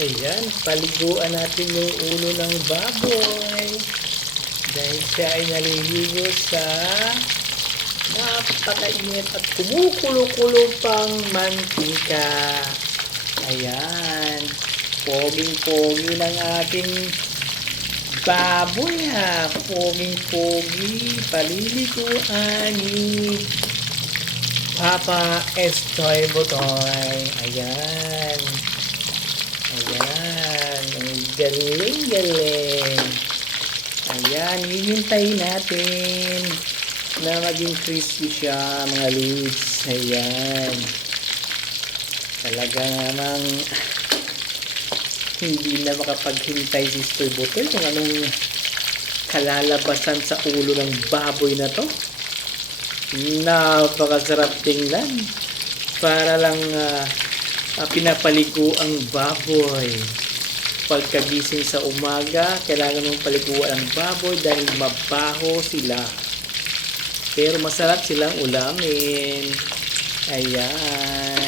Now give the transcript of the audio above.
Ayan, paliguan natin yung ulo ng baboy. Dahil siya ay naliligo sa napakainit at kumukulo-kulo pang mantika. Ayan, poging-pogi ng ating baboy ha. Poging-pogi, paliliguan ni Papa Estoy Botoy. Ayan. Ayan. Ang galing-galing. Ayan. Hihintayin natin na maging crispy siya, mga leads. Ayan. Talaga namang hindi na makapaghintay si Stoy Botoy kung anong kalalabasan sa ulo ng baboy na to. Napakasarap tingnan. Para lang pinapaligo ang baboy. Pagkagising sa umaga, kailangan mong paliguan ang baboy dahil mabaho sila. Pero masarap silang ulamin. Ayan.